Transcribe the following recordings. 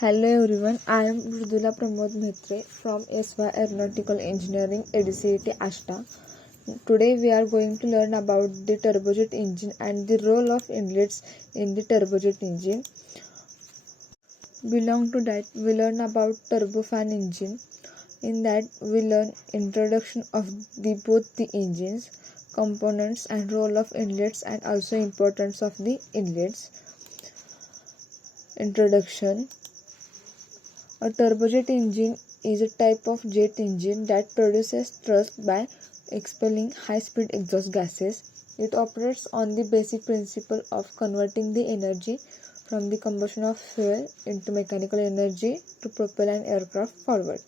Hello everyone, I am Mridula Pramod Mhatre from SY Aeronautical Engineering ADCET Ashta. Today we are going to learn about the turbojet engine and the role of inlets in the turbojet engine. Belong to that we learn about turbofan engine. In that we learn introduction of both the engines, components and role of inlets and also importance of the inlets. Introduction. A turbojet engine is a type of jet engine that produces thrust by expelling high-speed exhaust gases. It operates on the basic principle of converting the energy from the combustion of fuel into mechanical energy to propel an aircraft forward.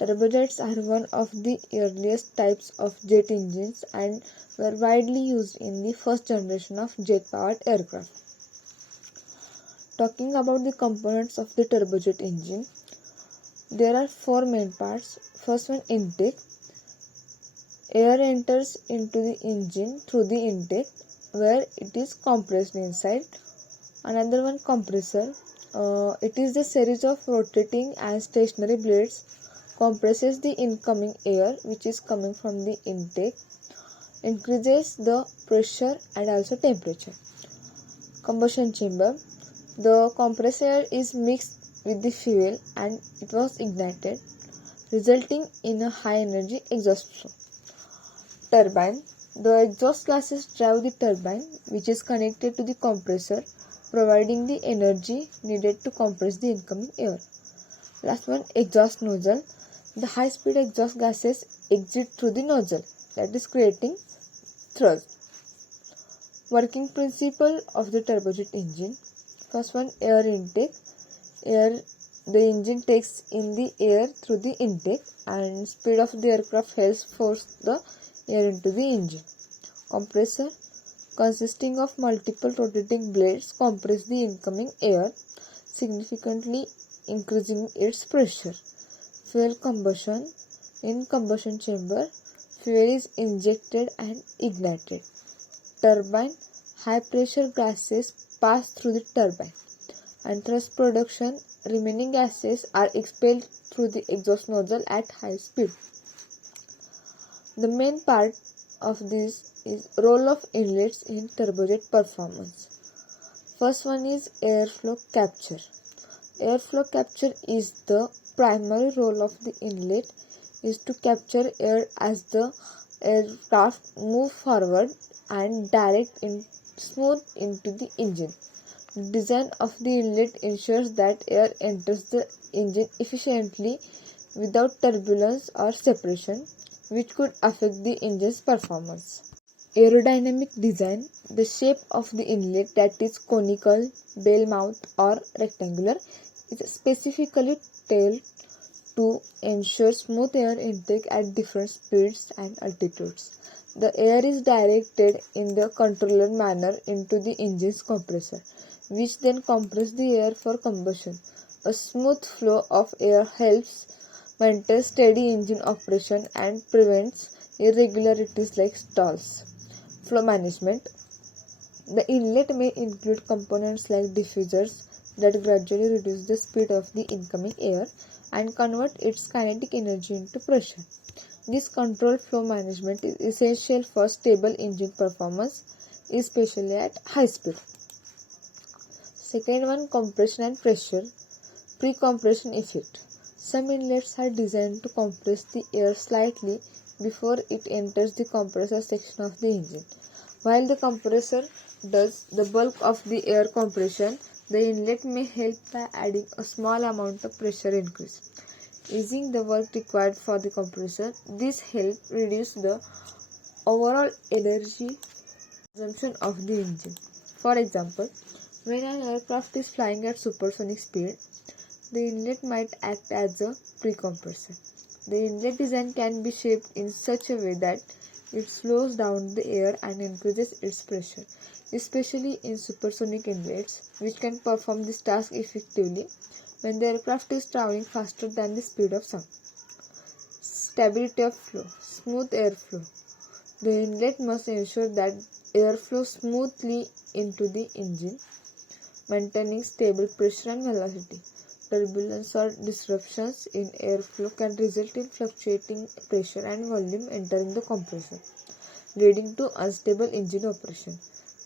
Turbojets are one of the earliest types of jet engines and were widely used in the first generation of jet-powered aircraft. Talking about the components of the turbojet engine, there are four main parts. First one, intake. Air enters into the engine through the intake where it is compressed inside. Another one, compressor. It is the series of rotating and stationary blades compresses the incoming air which is coming from the intake, increases the pressure and also temperature. Combustion chamber. The compressed air is mixed with the fuel and it was ignited, resulting in a high energy exhaust flow. Turbine. The exhaust gases drive the turbine which is connected to the compressor, providing the energy needed to compress the incoming air. Last one, exhaust nozzle. The high speed exhaust gases exit through the nozzle, that is creating thrust. Working principle of the turbojet engine. First one, air intake. The engine takes in the air through the intake and speed of the aircraft helps force the air into the engine. Compressor, consisting of multiple rotating blades, compress the incoming air, significantly increasing its pressure. Fuel combustion. In combustion chamber, fuel is injected and ignited. Turbine, high pressure gases pass through the turbine and thrust production. Remaining gases are expelled through the exhaust nozzle at high speed. The main part of this is role of inlets in turbojet performance. First one is airflow capture. Airflow capture is the primary role of the inlet is to capture air as the aircraft move forward and direct smooth into the engine. The design of the inlet ensures that air enters the engine efficiently without turbulence or separation, which could affect the engine's performance. Aerodynamic design. The shape of the inlet, that is conical, bell mouth or rectangular, is specifically tailored to ensure smooth air intake at different speeds and altitudes. The air is directed in the controlled manner into the engine's compressor, which then compresses the air for combustion. A smooth flow of air helps maintain steady engine operation and prevents irregularities like stalls. Flow management. The inlet may include components like diffusers that gradually reduce the speed of the incoming air and convert its kinetic energy into pressure. This controlled flow management is essential for stable engine performance, especially at high speed. Second one, compression and pressure. Pre-compression effect. Some inlets are designed to compress the air slightly before it enters the compressor section of the engine. While the compressor does the bulk of the air compression, the inlet may help by adding a small amount of pressure increase, easing the work required for the compressor. This helps reduce the overall energy consumption of the engine. For example, when an aircraft is flying at supersonic speed, the inlet might act as a precompressor. The inlet design can be shaped in such a way that it slows down the air and increases its pressure, especially in supersonic inlets, which can perform this task effectively when the aircraft is traveling faster than the speed of sound. Stability of flow. Smooth airflow. The inlet must ensure that air flows smoothly into the engine, maintaining stable pressure and velocity. Turbulence or disruptions in airflow can result in fluctuating pressure and volume entering the compressor, leading to unstable engine operation.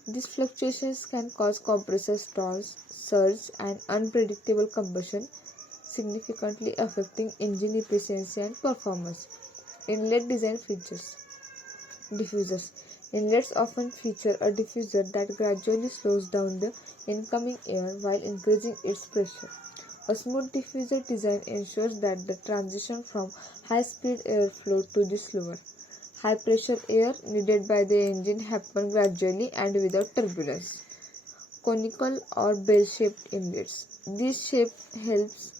These fluctuations can cause compressor stalls, surge, and unpredictable combustion, significantly affecting engine efficiency and performance. Inlet design features. Diffusers. Inlets often feature a diffuser that gradually slows down the incoming air while increasing its pressure. A smooth diffuser design ensures that the transition from high-speed airflow to the slower, high-pressure air needed by the engine happens gradually and without turbulence. Conical or bell-shaped inlets. This shape helps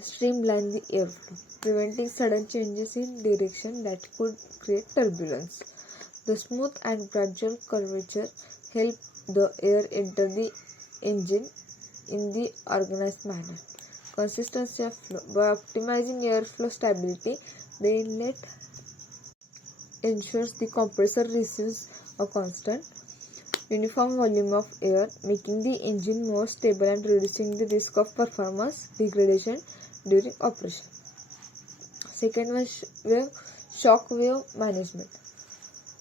streamline the airflow, preventing sudden changes in direction that could create turbulence. The smooth and gradual curvature help the air enter the engine in the organized manner. Consistency of flow. By optimizing airflow stability, the inlet ensures the compressor receives a constant, uniform volume of air, making the engine more stable and reducing the risk of performance degradation during operation. Second wave, shock wave management.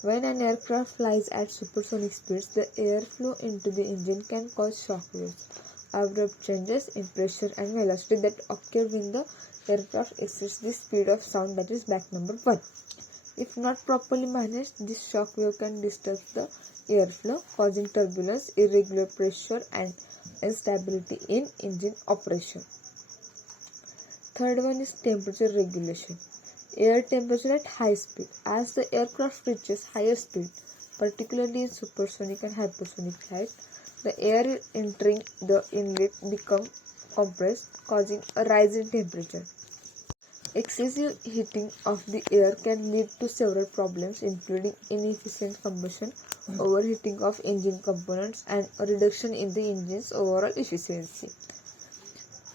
When an aircraft flies at supersonic speeds, the airflow into the engine can cause shock waves, abrupt changes in pressure and velocity that occur when the aircraft exceeds the speed of sound, that is Mach number 1. If not properly managed, this shock wave can disturb the airflow, causing turbulence, irregular pressure, and instability in engine operation. Third one is temperature regulation. Air temperature at high speed. As the aircraft reaches higher speed, particularly in supersonic and hypersonic flight, the air entering the inlet becomes compressed, causing a rise in temperature. Excessive heating of the air can lead to several problems, including inefficient combustion, overheating of engine components, and a reduction in the engine's overall efficiency.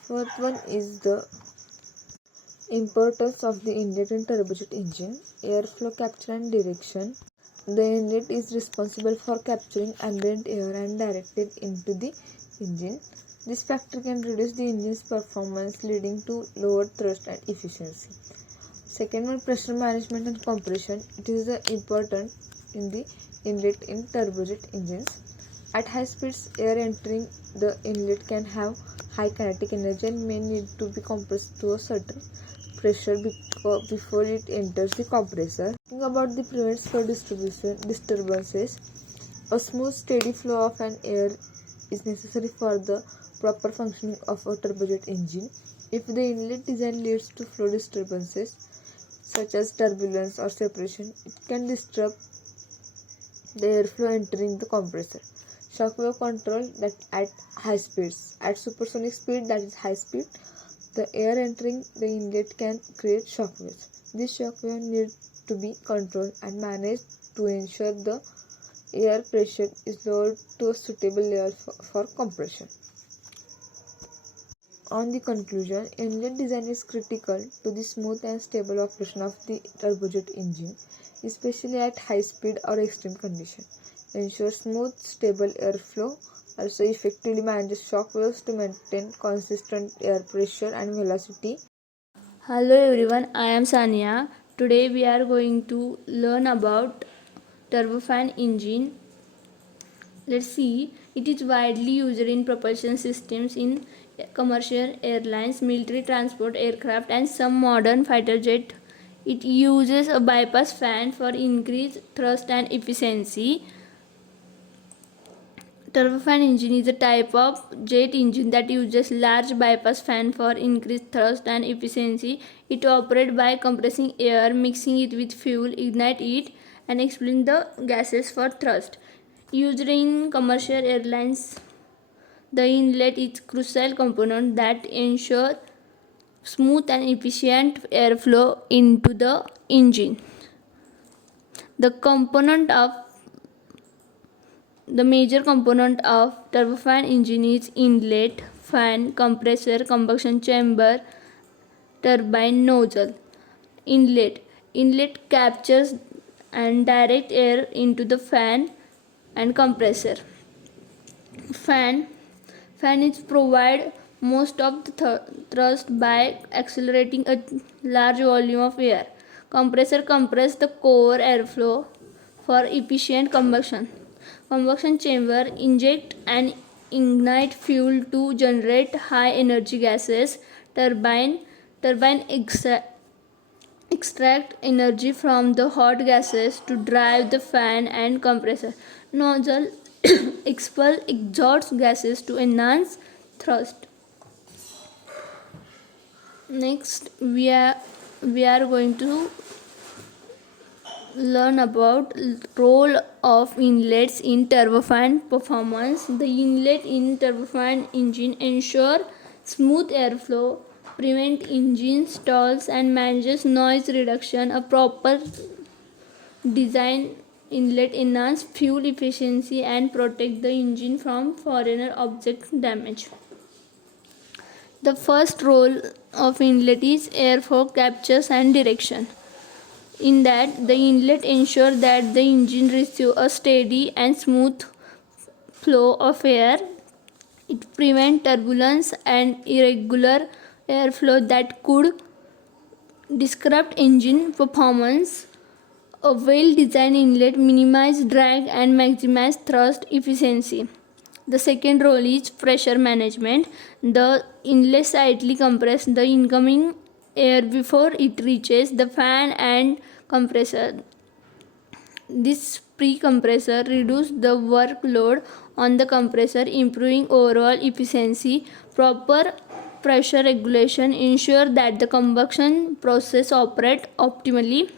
Fourth one is the importance of the inlet in turbojet engine. Airflow capture and direction. The inlet is responsible for capturing ambient air and directed into the engine. This factor can reduce the engine's performance, leading to lower thrust and efficiency. Second one, pressure management and compression. It is important in the inlet in turbojet engines. At high speeds, air entering the inlet can have high kinetic energy and may need to be compressed to a certain pressure before it enters the compressor. Talking about the prevents for disturbances, a smooth steady flow of an air is necessary for the proper functioning of a turbojet engine. If the inlet design leads to flow disturbances such as turbulence or separation, it can disrupt the airflow entering the compressor. Shock wave control that at high speeds. At supersonic speed, that is high speed, the air entering the inlet can create shock waves. This shock wave needs to be controlled and managed to ensure the air pressure is lowered to a suitable level for compression. On the conclusion, inlet design is critical to the smooth and stable operation of the turbojet engine, especially at high speed or extreme condition. Ensure smooth, stable airflow. Also effectively manages shock waves to maintain consistent air pressure and velocity. Hello everyone, I am Sania. Today we are going to learn about turbofan engine. Let's see, it is widely used in propulsion systems in commercial airlines, military transport aircraft and some modern fighter jet. It uses a bypass fan for increased thrust and efficiency. Turbofan engine is a type of jet engine that uses large bypass fan for increased thrust and efficiency. It operates by compressing air, mixing it with fuel, ignite it, and expelling the gases for thrust. Used in commercial airlines, the inlet is a crucial component that ensures smooth and efficient airflow into the engine. The component of The major component of turbofan engine is inlet, fan, compressor, combustion chamber, turbine nozzle. Inlet captures and direct air into the fan and compressor. Fan Fan is provide most of the thrust by accelerating a large volume of air. Compressor compress the core airflow for efficient combustion. Combustion chamber inject and ignite fuel to generate high energy gases. Turbine extract energy from the hot gases to drive the fan and compressor. Nozzle expel exhaust gases to enhance thrust. Next, we are going to learn about role of inlets in turbofan performance. The inlet in turbofan engine ensure smooth airflow, prevent engine stalls, and manages noise reduction. A proper design inlet enhance fuel efficiency and protect the engine from foreign object damage. The first role of inlet is airflow captures and direction. In that, the inlet ensures that the engine receives a steady and smooth flow of air. It prevents turbulence and irregular airflow that could disrupt engine performance. A well-designed inlet minimizes drag and maximizes thrust efficiency. The second role is pressure management. The inlet slightly compresses the incoming air before it reaches the fan and compressor. This pre-compressor reduces the workload on the compressor, improving overall efficiency. Proper pressure regulation ensures that the combustion process operates optimally.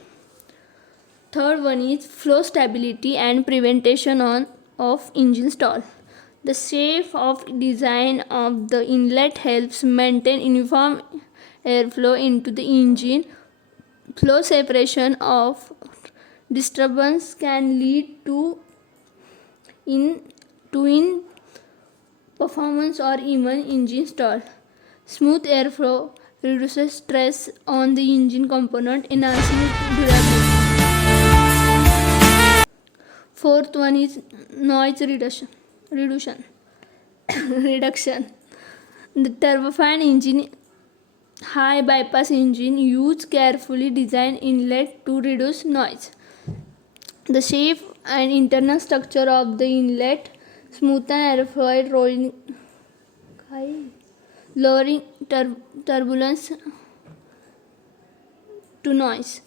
Third one is flow stability and prevention of engine stall. The shape of design of the inlet helps maintain uniform airflow into the engine. Flow separation of disturbance can lead in performance or even engine stall. Smooth airflow reduces stress on the engine component, enhancing durability. Fourth one is noise reduction. Reduction. The turbofan engine, high bypass engine, use carefully designed inlet to reduce noise. The shape and internal structure of the inlet smoothen airflow, lowering turbulence to noise.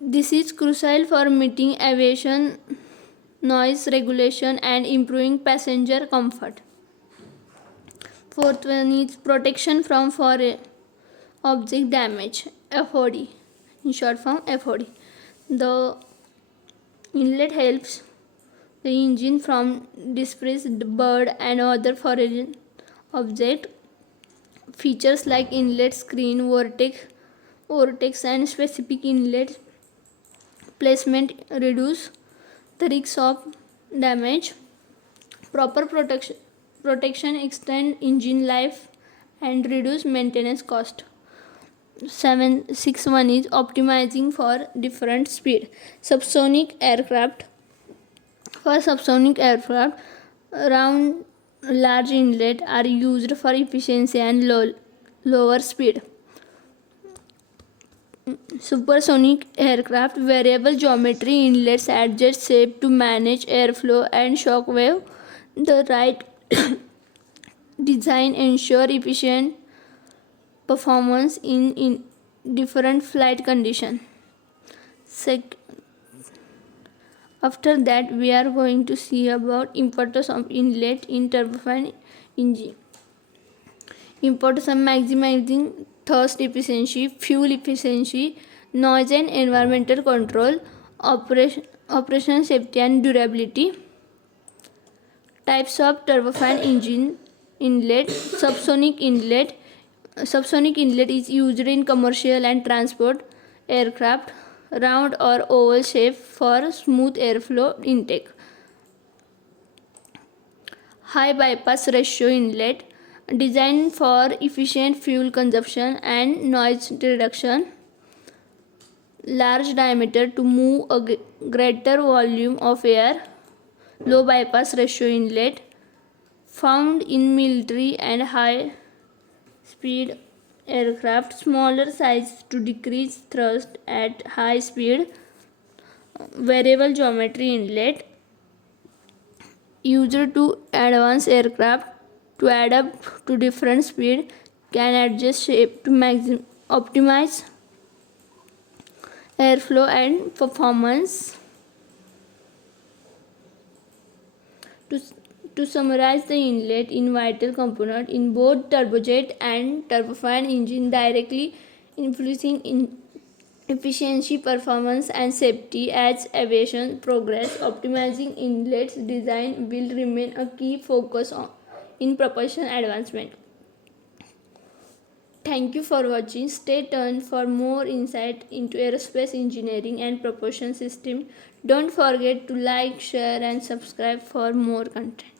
This is crucial for meeting aviation noise regulation and improving passenger comfort. Fourth one is protection from foreign object damage, FOD, in short form FOD. The inlet helps the engine from displaced bird and other foreign object. Features like inlet screen, vortex and specific inlet placement reduce the risk of damage. Proper protection extend engine life and reduce maintenance cost. 761 is optimizing for different speed. Subsonic aircraft. For subsonic aircraft, round large inlet are used for efficiency and lower speed. Supersonic aircraft, variable geometry inlets adjust shape to manage airflow and shock wave. The right design ensure efficient performance in different flight conditions. After that, we are going to see about importance of inlet in turbofan engine. Importance of maximizing thrust efficiency, fuel efficiency, noise and environmental control, operation safety and durability. Types of turbofan engine inlet. Subsonic inlet. Subsonic inlet is used in commercial and transport aircraft. Round or oval shape for smooth airflow intake. High bypass ratio inlet, designed for efficient fuel consumption and noise reduction. Large diameter to move a greater volume of air. Low bypass ratio inlet, found in military and high speed aircraft, smaller size to decrease thrust at high speed, variable geometry inlet, used to advance aircraft to adapt to different speed, can adjust shape to optimize airflow and performance. To, to summarize the inlet in vital component in both turbojet and turbofan engine directly influencing in efficiency, performance and safety. As aviation progress, optimizing inlets design will remain a key focus in propulsion advancement. Thank you for watching. Stay tuned for more insight into aerospace engineering and propulsion system. Don't forget to like, share and subscribe for more content.